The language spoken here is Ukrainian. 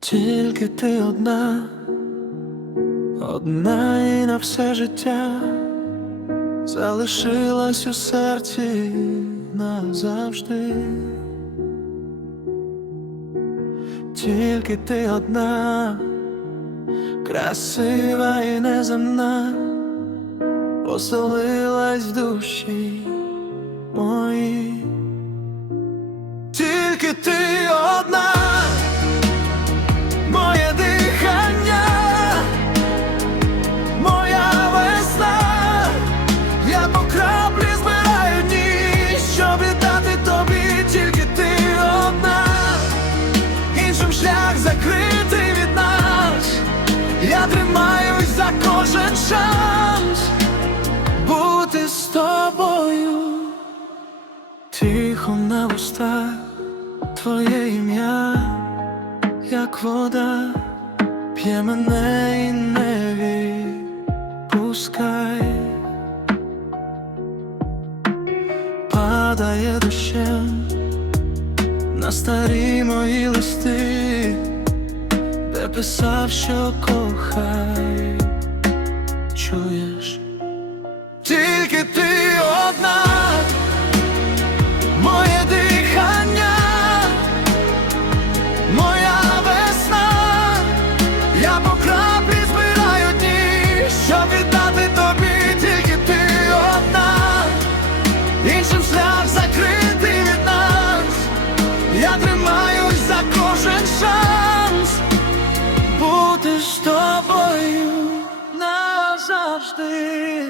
Тільки ти одна, одна і на все життя залишилась у серці назавжди. Тільки ти одна, красива і неземна, поселилась в душі мої. Тільки ти одна, кожен шанс бути з тобою, тихо на устах твоє ім'я, як вода, п'є мене і не відпускай, падає дощем на старі мої листи, де писав, що кохай. з тобою назавжди.